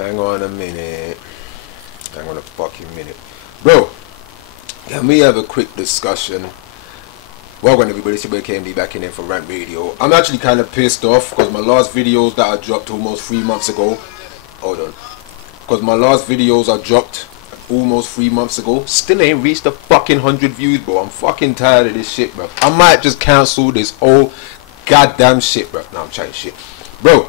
Hang on a minute. Hang on a fucking minute. Bro, can we have a quick discussion? Welcome everybody, it's your boy KMD back in here for Rant Radio. I'm actually kind of pissed off because my last videos that I dropped almost 3 months ago. Hold on. Because my last videos I dropped almost 3 months ago still ain't reached the fucking 100 views, bro. I'm fucking tired of this shit, bro. I might just cancel this whole goddamn shit, bro. No, I'm trying shit. Bro.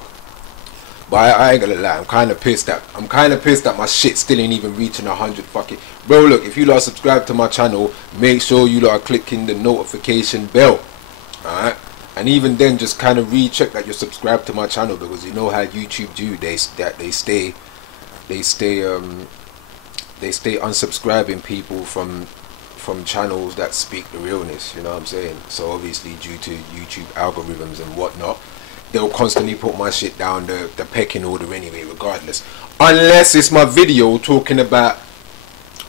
But I ain't gonna lie, I'm kind of pissed that my shit still ain't even reaching 100 fucking. Bro, look, if you lot subscribe to my channel, make sure you lot are clicking the notification bell, alright? And even then, just kind of recheck that you're subscribed to my channel, because you know how YouTube do. They stay unsubscribing people from channels that speak the realness. You know what I'm saying? So obviously, due to YouTube algorithms and whatnot, they'll constantly put my shit down the pecking order anyway, regardless. Unless it's my video talking about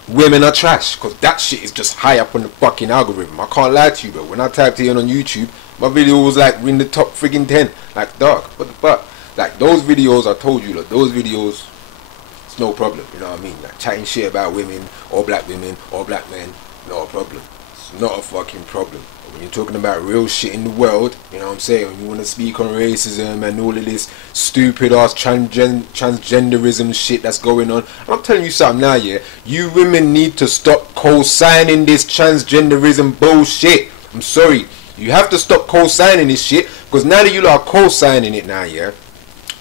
women are trash, because that shit is just high up on the fucking algorithm. I can't lie to you, bro. When I typed it in on YouTube, my video was like in the top friggin' 10. Like, dog, what the fuck? Like, those videos, I told you, look, those videos, it's no problem. You know what I mean? Like, chatting shit about women, or black men, no problem. It's not a fucking problem. When you're talking about real shit in the world, you know what I'm saying, when you want to speak on racism and all of this stupid ass transgenderism shit that's going on, and I'm telling you something now, yeah, you women need to stop co-signing this transgenderism bullshit. I'm sorry, you have to stop co-signing this shit, because now that you are co-signing it now, yeah,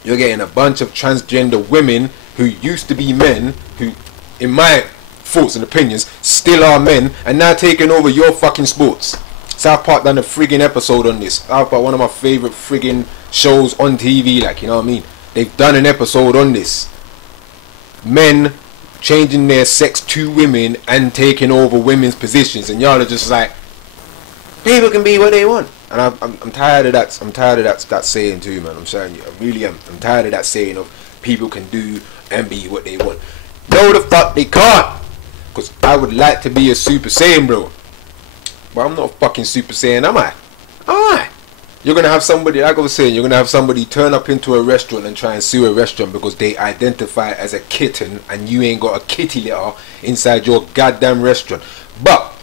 you're getting a bunch of transgender women who used to be men, who, in my thoughts and opinions, still are men, and now taking over your fucking sports. South Park done a friggin' episode on this. South Park, one of my favorite friggin' shows on TV, like, you know what I mean? They've done an episode on this. Men changing their sex to women and taking over women's positions, and y'all are just like, people can be what they want. And I'm tired of that. I'm tired of that saying too, man. I'm saying you, I really am. I'm tired of that saying of people can do and be what they want. No, the fuck they can't. Because I would like to be a Super Saiyan, bro. But I'm not a fucking Super Saiyan, am I? Am I? You're going to have somebody, like I was saying, you're going to have somebody turn up into a restaurant and try and sue a restaurant because they identify as a kitten and you ain't got a kitty litter inside your goddamn restaurant. But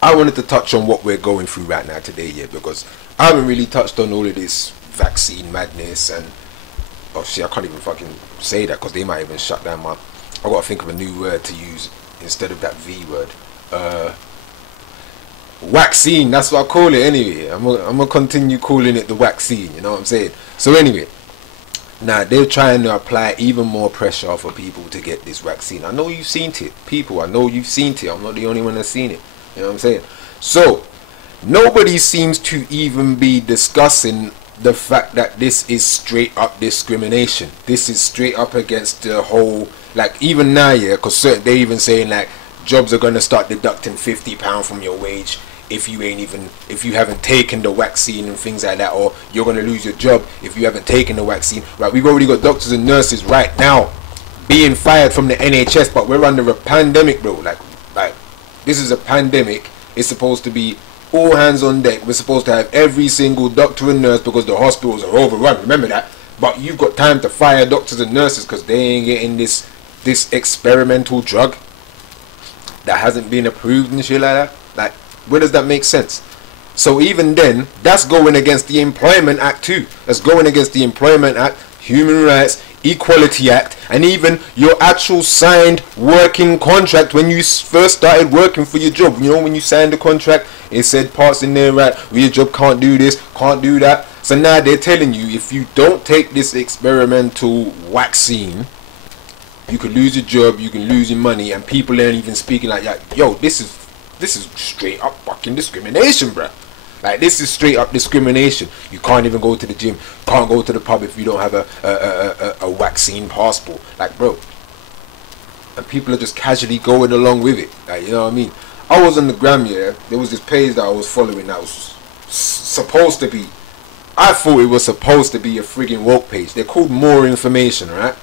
I wanted to touch on what we're going through right now today, yeah, because I haven't really touched on all of this vaccine madness and, oh shit, I can't even fucking say that because they might even shut down my, I got to think of a new word to use instead of that V word. Vaccine, that's what I call it anyway. I'm gonna continue calling it the vaccine, you know what I'm saying? So anyway, now they're trying to apply even more pressure for people to get this vaccine. I know you've seen it, people, I know you've seen it. I'm not the only one that's seen it, you know what I'm saying? So nobody seems to even be discussing the fact that this is straight up discrimination. This is straight up against the whole, like, even now, yeah, because they even saying like jobs are gonna start deducting £50 from your wage if you haven't taken the vaccine and things like that, or you're gonna lose your job if you haven't taken the vaccine. Right, we've already got doctors and nurses right now being fired from the NHS, but we're under a pandemic, bro. Like this is a pandemic. It's supposed to be all hands on deck. We're supposed to have every single doctor and nurse because the hospitals are overrun. Remember that. But you've got time to fire doctors and nurses because they ain't getting this experimental drug that hasn't been approved and shit like that. Like, where does that make sense? So even then, that's going against the Employment Act too. That's going against the Employment Act, Human Rights, Equality Act, and even your actual signed working contract when you first started working for your job. You know, when you signed the contract, it said parts in there, right, well, your job can't do this, can't do that. So now they're telling you, if you don't take this experimental vaccine, you could lose your job, you can lose your money, and people aren't even speaking like, yo, this is straight up fucking discrimination, bruh. Like, this is straight up discrimination. You can't even go to the gym, can't go to the pub if you don't have a vaccine passport. Like, bro, and people are just casually going along with it. Like, you know what I mean? I was on the gram, yeah. There was this page that I was following that was supposed to be, I thought it was supposed to be a friggin' woke page. They're called More Information, right?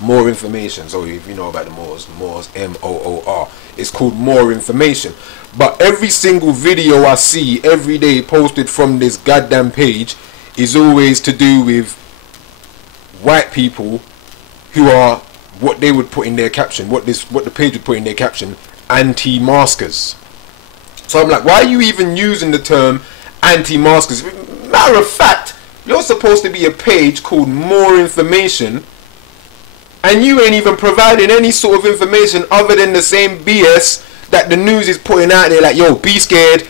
More Information. So if you know about the Moors, M-O-O-R, it's called More Information. But every single video I see every day posted from this goddamn page is always to do with white people who are what they would put in their caption, what the page would put in their caption, anti-maskers. So I'm like, why are you even using the term anti-maskers? Matter of fact, you're supposed to be a page called More Information, and you ain't even providing any sort of information other than the same BS that the news is putting out there. Like, yo, be scared.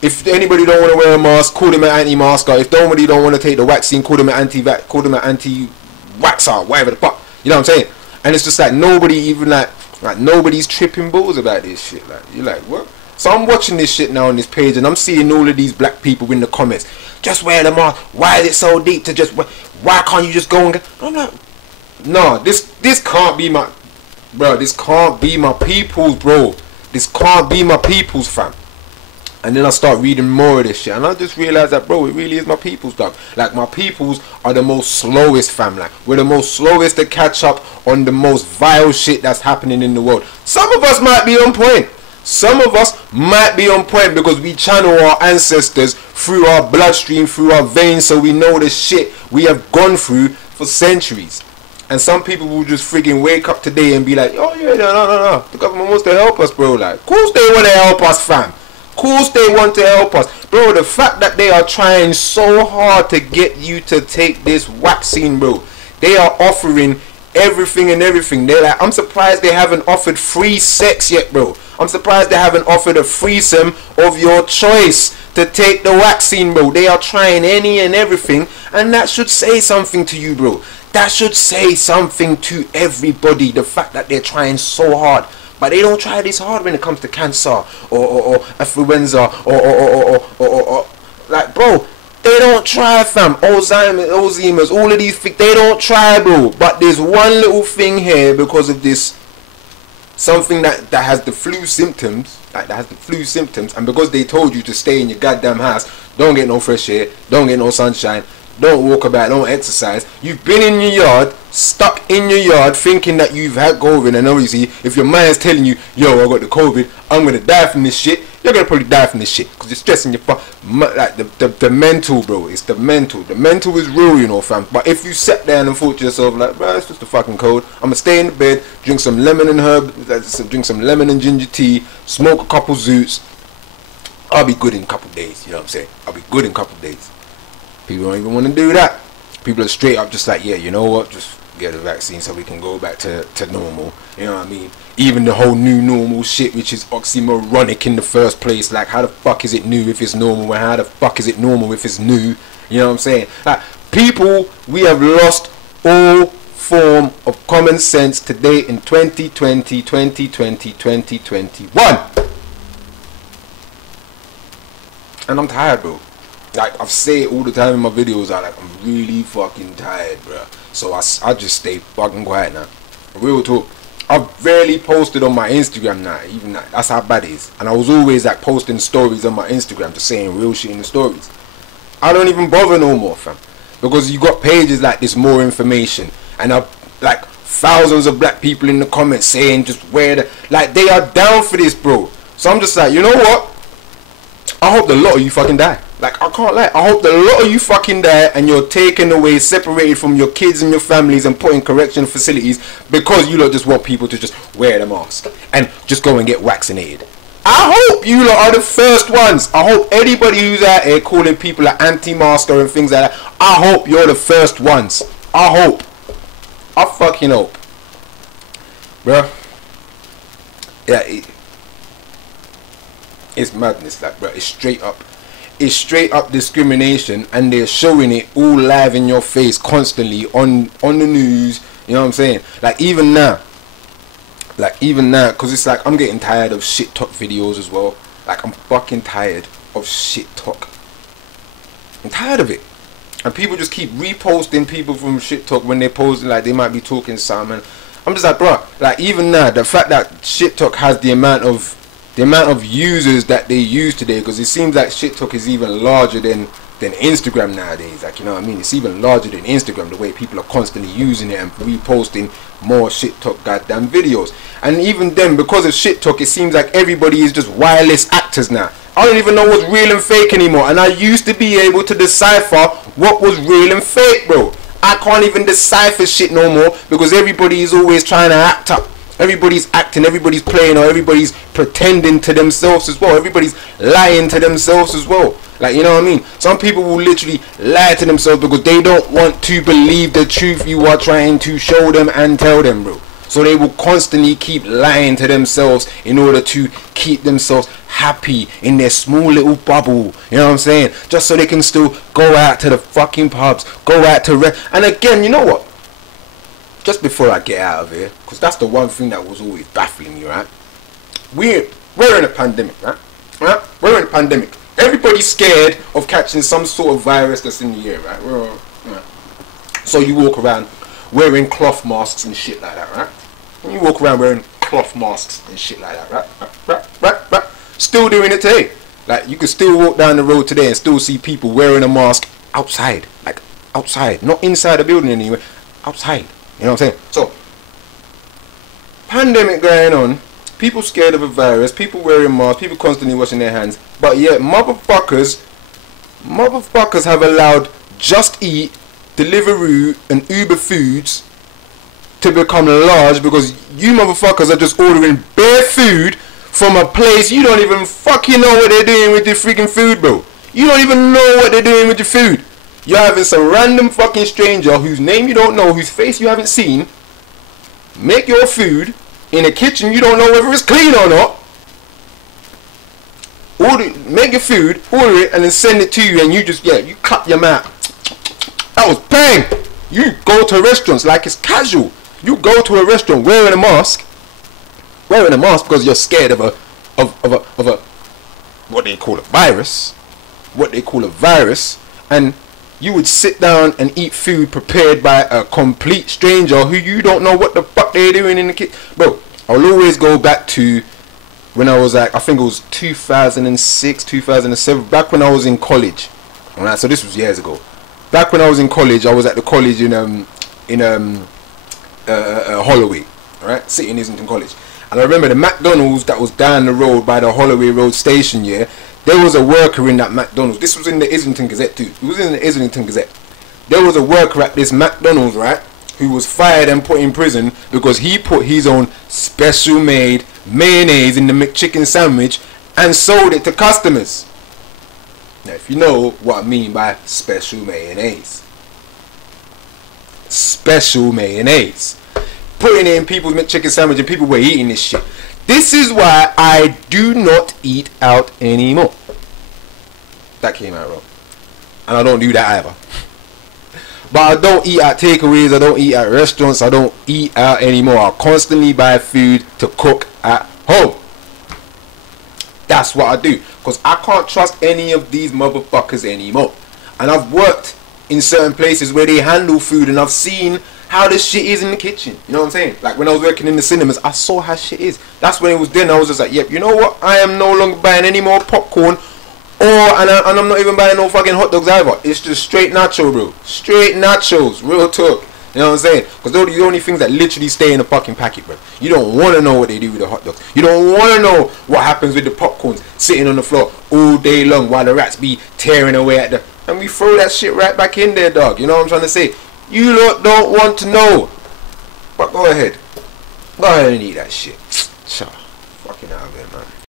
If anybody don't want to wear a mask, call them an anti-masker. If somebody don't want to take the vaccine, call them an anti-vaxxer, whatever the fuck. You know what I'm saying? And it's just like nobody even like nobody's tripping balls about this shit. Like, you're like, what? So I'm watching this shit now on this page, and I'm seeing all of these black people in the comments. Just wear the mask. Why is it so deep to just wear? Why can't you just go and get? I'm like, no, this can't be my, bro. This can't be my people's, bro. This can't be my people's, fam. And then I start reading more of this shit, and I just realized that, bro, it really is my people's, dog. Like, my peoples are the most slowest, fam. Like, we're the most slowest to catch up on the most vile shit that's happening in the world. Some of us might be on point. Some of us might be on point because we channel our ancestors through our bloodstream, through our veins, so we know the shit we have gone through for centuries. And some people will just friggin' wake up today and be like, oh yeah, no. The government wants to help us, bro. Like, of course they want to help us, fam. Of course they want to help us. Bro, the fact that they are trying so hard to get you to take this vaccine, bro. They are offering everything and everything. They're like, I'm surprised they haven't offered free sex yet, bro. I'm surprised they haven't offered a threesome of your choice to take the vaccine, bro. They are trying any and everything, and that should say something to you, bro. That should say something to everybody, the fact that they're trying so hard. But they don't try this hard when it comes to cancer or influenza or like, bro, they don't try, fam. Alzheimer's, all of these things, they don't try, bro. But there's one little thing here because of this, something that has the flu symptoms, and because they told you to stay in your goddamn house, don't get no fresh air, don't get no sunshine, don't walk about, don't exercise. You've been in your yard, stuck in your yard, thinking that you've had COVID. And obviously, if your mind's telling you, yo, I got the COVID, I'm gonna die from this shit, you're gonna probably die from this shit because you're stressing your like the mental, bro. It's the mental. The mental is real, you know, fam. But if you sat down and thought to yourself, like, bro, it's just a fucking cold, I'm gonna stay in the bed, drink some lemon and drink some lemon and ginger tea, smoke a couple zoots, I'll be good in a couple days. You know what I'm saying? I'll be good in a couple days. People don't even want to do that. People are straight up just like, yeah, you know what, just get a vaccine so we can go back to normal. You know what I mean? Even the whole new normal shit, which is oxymoronic in the first place. Like, how the fuck is it new if it's normal, and how the fuck is it normal if it's new? You know what I'm saying? Like, people, we have lost all form of common sense today in 2020, 2021. And I'm tired, bro. Like, I've said it all the time in my videos, I'm really fucking tired, bro. So I just stay fucking quiet now. Real talk. I've rarely posted on my Instagram now, even that. That's how bad it is. And I was always like posting stories on my Instagram, just saying real shit in the stories. I don't even bother no more, fam. Because you got pages like this, More Information, and I've like thousands of black people in the comments saying just where the, like, they are down for this, bro. So I'm just like, you know what? I hope a lot of you fucking die. Like, I can't lie. I hope a lot of you fucking die and you're taken away, separated from your kids and your families and put in correction facilities because you lot just want people to just wear the mask and just go and get vaccinated. I hope you lot are the first ones. I hope anybody who's out here calling people an anti-masker and things like that, I hope you're the first ones. I hope. I fucking hope. Bruh. Yeah, it's madness, like, bro. It's straight up discrimination, and they're showing it all live in your face constantly on the news. You know what I'm saying? Like, even now, because it's like I'm getting tired of shit talk videos as well. Like, I'm fucking tired of shit talk. I'm tired of it. And people just keep reposting people from shit talk when they're posting, like they might be talking something. I'm just like, bro, like, even now, the fact that shit talk has the amount of users that they use today, because it seems like shit talk is even larger than Instagram nowadays. Like, you know what I mean? It's even larger than Instagram, the way people are constantly using it and reposting more shit talk goddamn videos. And even then, because of shit talk, it seems like everybody is just wireless actors now. I don't even know what's real and fake anymore, and I used to be able to decipher what was real and fake, bro. I can't even decipher shit no more because everybody is always trying to act up. Everybody's acting, everybody's playing, or everybody's pretending to themselves as well. Everybody's lying to themselves as well. Like, you know what I mean? Some people will literally lie to themselves because they don't want to believe the truth you are trying to show them and tell them, bro. So they will constantly keep lying to themselves in order to keep themselves happy in their small little bubble. You know what I'm saying? Just so they can still go out to the fucking pubs, go out to and again, you know what? Just before I get out of here, because that's the one thing that was always baffling me, right? We're in a pandemic, right? We're in a pandemic. Everybody's scared of catching some sort of virus that's in the air, right? So you walk around wearing cloth masks and shit like that, right? And you walk around wearing cloth masks and shit like that, right? Still doing it today. Like, you can still walk down the road today and still see people wearing a mask outside. Like, outside. Not inside the building anyway. Outside. You know what I'm saying? So, pandemic going on, people scared of a virus, people wearing masks, people constantly washing their hands, but yet motherfuckers have allowed Just Eat, Deliveroo and Uber Foods to become large because you motherfuckers are just ordering bare food from a place you don't even fucking know what they're doing with your freaking food, bro. You don't even know what they're doing with your food. You're having some random fucking stranger whose name you don't know, whose face you haven't seen, make your food in a kitchen you don't know whether it's clean or not. Make your food, order it, and then send it to you, and you just, you cut your mouth. That was bang! You go to restaurants like it's casual. You go to a restaurant wearing a mask because you're scared of a what they call a virus. And you would sit down and eat food prepared by a complete stranger who you don't know what the fuck they're doing in the kitchen. Bro, I'll always go back to when I was like, I think it was 2006, 2007, back when I was in college. Alright, so this was years ago. Back when I was in college, I was at the college in Holloway, right, City in Islington College. And I remember the McDonald's that was down the road by the Holloway Road station, there was a worker in that McDonald's. This was in the Islington Gazette too. It was in the Islington Gazette. There was a worker at this McDonald's, right, who was fired and put in prison because he put his own special made mayonnaise in the McChicken sandwich and sold it to customers. Now, if you know what I mean by special mayonnaise. Special mayonnaise. Putting it in people's McChicken sandwich and people were eating this shit. This is why I do not eat out anymore. That came out wrong. And I don't do that either. But I don't eat at takeaways, I don't eat at restaurants, I don't eat out anymore. I constantly buy food to cook at home. That's what I do. Because I can't trust any of these motherfuckers anymore. And I've worked in certain places where they handle food and I've seen how this shit is in the kitchen. You know what I'm saying? Like when I was working in the cinemas, I saw how shit is. That's when it was then. I was just like, yep, you know what? I am no longer buying any more popcorn, and I'm not even buying no fucking hot dogs either. It's just straight nacho, bro. Straight nachos, real talk. You know what I'm saying? Because those are the only things that literally stay in the fucking packet, bro. You don't want to know what they do with the hot dogs. You don't want to know what happens with the popcorns sitting on the floor all day long while the rats be tearing away at the... And we throw that shit right back in there, dog. You know what I'm trying to say? You lot don't want to know. But go ahead. Go ahead and eat that shit.